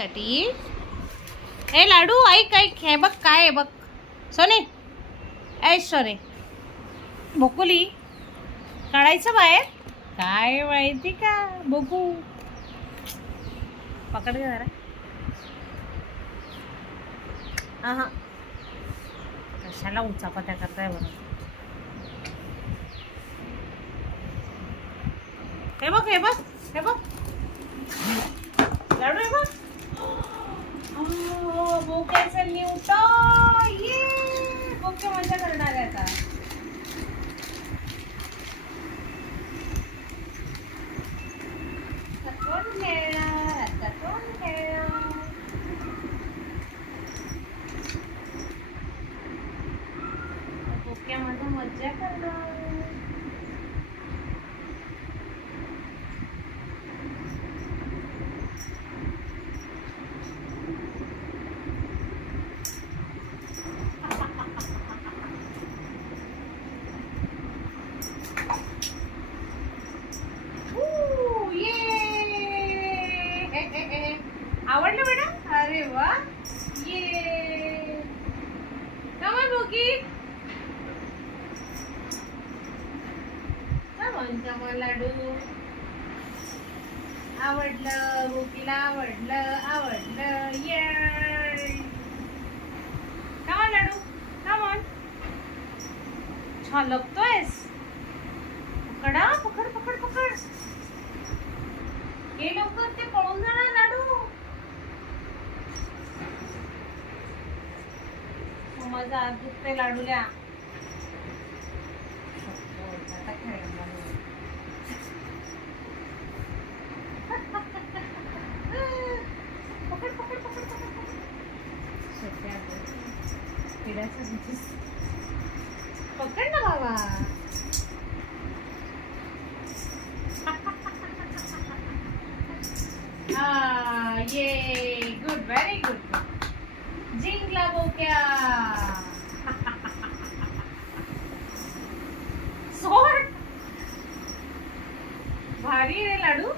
साठी. ए लाडू ऐक ऐक, हे बघ काय आहे बघ. सोने ऐ सोने, बोकुली काढायचं बाहेर. काय माहिती का बघू. पकड घे जरा. हा कशाला उचापत्या करताय बरं. हे बघ हे बघ हे बघ लाडू, हे बघ. बोक्याचं न्यू टॉय. ये बोके मजा करणार आहे आता. कोण खेळणार आता, कोण खेळणार. बोक्यामध्ये मजा करणार. आवडलं मॅडम. अरे वा. ये कमन बोकी. कमन लाडू. आवडलं बोकीला, आवडलं आवडलं. ये कमन लाडू, कमन. छान लगतोयस. पकडा, पकड पकड पकड. हे लवकर, ते पळून जाणार लाडू. माझा हात दुखते लाडूल्या. आता खेळणार. पकड पकड पकड पकड. पकड ना बाबा. ये गुड, व्हेरी गुड. जिंकला बोक्या. सोड. भारी रे लाडू.